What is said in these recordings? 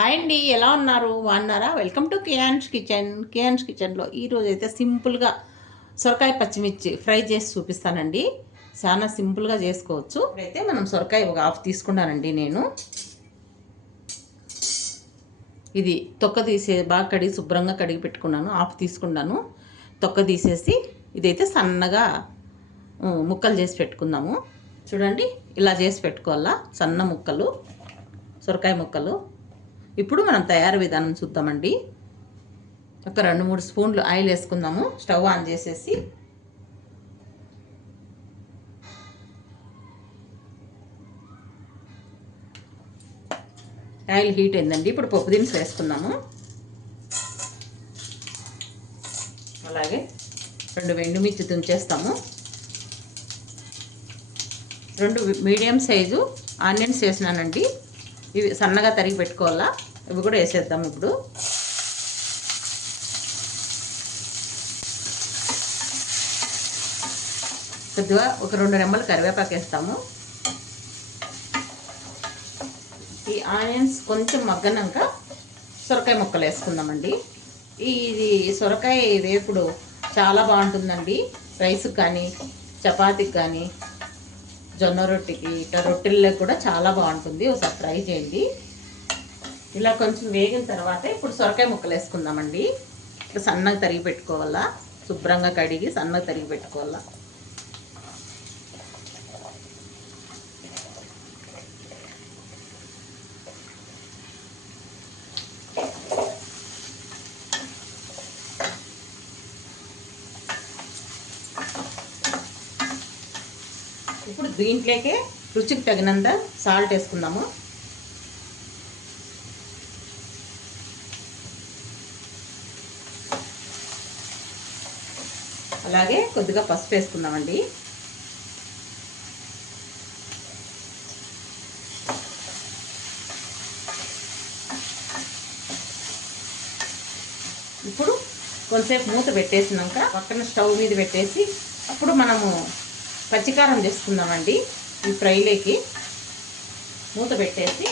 Hi అండి ఎలా ఉన్నారు? బాగున్నారా? Welcome to Keyans kitchen. Keyans కిచెన్లో ఈరోజు అయితే సింపుల్గా సొరకాయ పచ్చిమిర్చి ఫ్రై చేసి చూపిస్తానండి. చాలా సింపుల్గా చేసుకోవచ్చు. అయితే మనం సొరకాయ ఒక హాఫ్ తీసుకున్నానండి నేను. ఇది తొక్క తీసే బాగా కడిగి శుభ్రంగా కడిగి పెట్టుకున్నాను. హాఫ్ తీసుకున్నాను. తొక్క తీసేసి ఇదైతే సన్నగా ముక్కలు చేసి పెట్టుకుందాము. చూడండి ఇలా చేసి పెట్టుకోవాలా? సన్న ముక్కలు సొరకాయ ముక్కలు. ఇప్పుడు మనం తయారు విధానం చూద్దామండి. ఒక రెండు మూడు స్పూన్లు ఆయిల్ వేసుకుందాము. స్టవ్ ఆన్ చేసేసి ఆయిల్ హీట్ అయిందండి. ఇప్పుడు పప్పు దినుసు వేసుకుందాము. అలాగే రెండు ఎండుమిర్చి తుంచేస్తాము. రెండు మీడియం సైజు ఆనియన్స్ వేసినానండి. ఇవి సన్నగా తరిగి పెట్టుకోవాలా? ఇవి కూడా వేసేద్దాం ఇప్పుడు. కొద్దిగా ఒక రెండు రెమ్మలు కరివేపాకు వేస్తాము. ఈ ఆనియన్స్ కొంచెం మగ్గనాక సొరకాయ ముక్కలు వేసుకుందామండి. ఇది సొరకాయ వేపుడు చాలా బాగుంటుందండి. రైస్కి కానీ చపాతీకి కానీ జొన్న రొట్టెకి ఇట్లా రొట్టెల్లో కూడా చాలా బాగుంటుంది. ఒకసారి ట్రై చేయండి. ఇలా కొంచెం వేగిన తర్వాత ఇప్పుడు సొరకాయ ముక్కలు వేసుకుందామండి. ఇట్లా సన్నగా తరిగి పెట్టుకోవాలా? శుభ్రంగా కడిగి సన్నగా తరిగి పెట్టుకోవాలా? ఇప్పుడు దీంట్లోకే రుచికి తగినంత సాల్ట్ వేసుకుందాము. అలాగే కొద్దిగా పసుపు వేసుకుందామండి. ఇప్పుడు కొంతసేపు మూత పెట్టేసినాక పక్కన స్టవ్ మీద పెట్టేసి అప్పుడు మనము పచ్చికారం చేసుకుందామండి ఈ ఫ్రైలోకి. మూత పెట్టేసి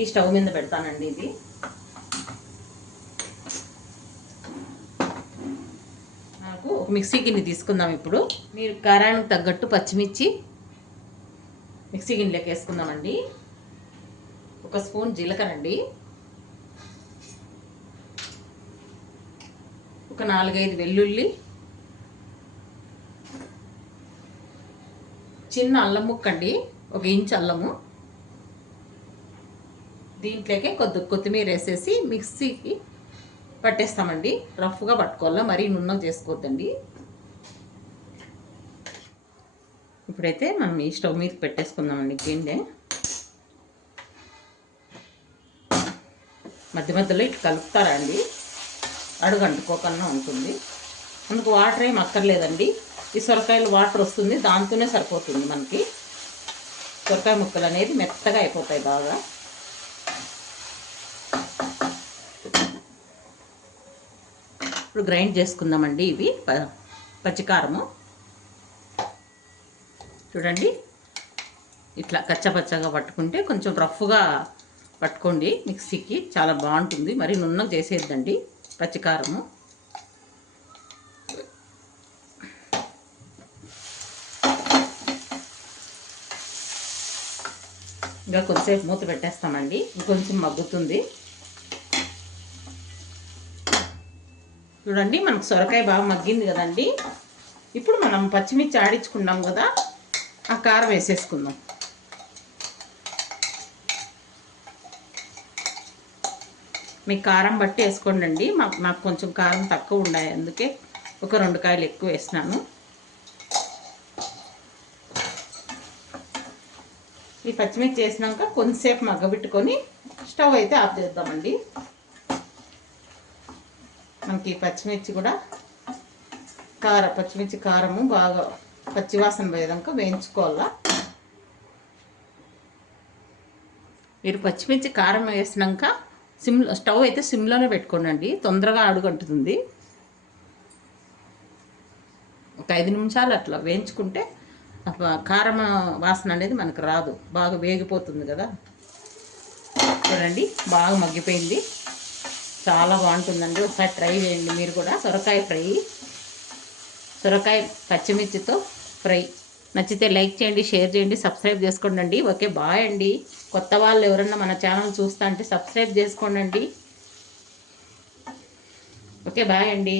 ఈ స్టవ్ మీద పెడతానండి ఇది. నాకు ఒక మిక్సీ గిన్నె తీసుకుందాం ఇప్పుడు. మీరు కారానికి తగ్గట్టు పచ్చిమిర్చి మిక్సీ గిన్నెలోకి వేసుకుందామండి. ఒక స్పూన్ జీలకర్ర అండి ఒక నాలుగైదు వెల్లుల్లి. చిన్న అల్లం ముక్క అండి ఒక ఇంచ్ అల్లము. దీంట్లోకే కొద్ది కొత్తిమీర వేసేసి మిక్సీకి పట్టేస్తామండి. రఫ్గా పట్టుకోవాలా మరీ నున్నగా చేసుకోవద్దండి. ఇప్పుడైతే మనం ఈ స్టవ్ మీద పెట్టేసుకుందామండి గిన్నె. మధ్య మధ్యలో ఇటు కలుపుతారా అండి? అడుగు అంటుకోకుండా ఉంటుంది. మనకు వాటర్ ఏం అక్కర్లేదండి. ఈ సొరకాయలు వాటర్ వస్తుంది దాంతోనే సరిపోతుంది మనకి. సొరకాయ ముక్కలు అనేది మెత్తగా అయిపోతాయి బాగా. ఇప్పుడు గ్రైండ్ చేసుకుందామండి ఇవి ప- పచ్చికారము. చూడండి ఇట్లా కచ్చపచ్చగా పట్టుకుంటే కొంచెం రఫ్గా పట్టుకోండి. మిక్సీకి చాలా బాగుంటుంది. మరి నున్నగా చేసేద్దండి పచ్చికారము. ఇంకా కొంచెంసేపు మూత పెట్టేస్తామండి. ఇంకొంచెం మగ్గుతుంది. చూడండి మనకు సొరకాయ బాగా మగ్గింది కదండి. ఇప్పుడు మనం పచ్చిమిర్చి ఆడించుకున్నాం కదా ఆ కారం వేసేసుకుందాం. మీ కారం బట్టి వేసుకోండి అండి మాకు కొంచెం కారం తక్కువ ఉన్నాయి అందుకే ఒక రెండు కాయలు ఎక్కువ వేసినాను. ఈ పచ్చిమిర్చి వేసినాక కొంతసేపు మగ్గబెట్టుకొని స్టవ్ అయితే ఆఫ్ చేద్దామండి. మనకి ఈ పచ్చిమిర్చి కూడా కార పచ్చిమిర్చి కారము బాగా పచ్చివాసన పోయేదాక వేయించుకోవాలా. మీరు పచ్చిమిర్చి కారం వేసినాక సిమ్ స్టవ్ అయితే సిమ్లోనే పెట్టుకోండి తొందరగా అడుగంటుతుంది ఒక ఐదు నిమిషాలు అట్లా వేయించుకుంటే కారం వాసన అనేది మనకు రాదు. బాగా వేగిపోతుంది కదా. చూడండి బాగా మగ్గిపోయింది. చాలా బాగుంటుందండి. ఒకసారి ట్రై చేయండి మీరు కూడా. సొరకాయ ఫ్రై. సొరకాయ పచ్చిమిర్చితో ఫ్రై. నచ్చితే లైక్ చేయండి షేర్ చేయండి సబ్స్క్రైబ్ చేసుకోండి ఓకే బాయ్ అండి. కొత్త వాళ్ళు ఎవరన్నా మన ఛానల్ చూస్తా అంటే సబ్స్క్రైబ్ చేసుకోండి ఓకే బాయ్ అండి.